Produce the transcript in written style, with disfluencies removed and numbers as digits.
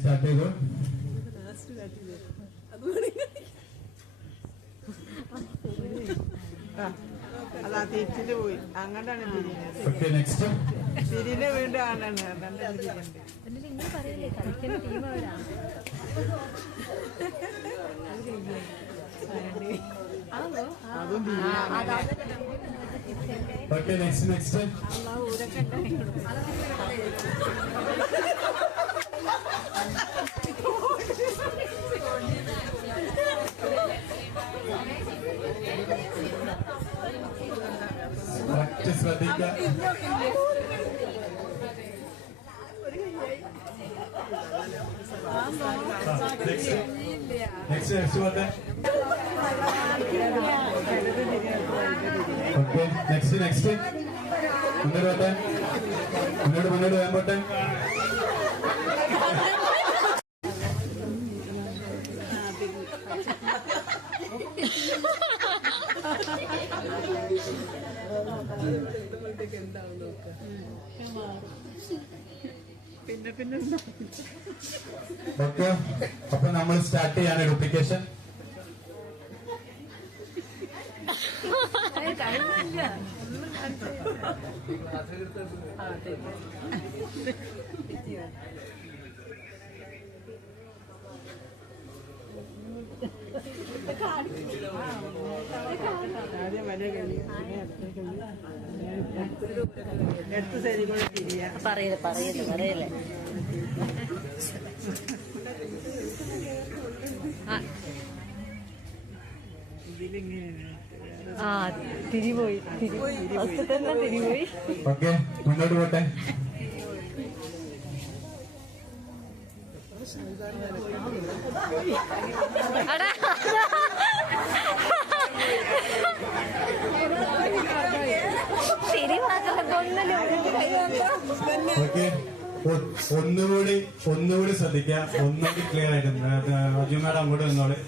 Start ചെയ്തോ. അതാ തിരിച്ചിട്ട് പോയി അങ്ങോട്ടാണ് തിരിനെ വീണ്ടും ആണാണ് ശ്രദ്ധിക്കുക. നെക്സ്റ്റ് വന്നേ. ഓക്കെ നെക്സ്റ്റ് മുന്നോട്ട് വട്ടെ. മുന്നോട്ട് വേഗം പോട്ടെ. ഓക്കെ അപ്പൊ നമ്മൾ സ്റ്റാർട്ട് ചെയ്യാണ് ഡ്യൂപ്ലിക്കേഷൻ. പറയല്ലേ തിരിപോയി തന്നെ തിരിപോയി. ഓക്കെ മുന്നോട്ട് പോട്ടെ. ഓക്കെ ഒന്നുകൂടി ശ്രദ്ധിക്കുക. ഒന്നുകൂടി ക്ലിയർ ആയിട്ട് അജുമാർ അങ്ങോട്ട് നിന്നോളെ.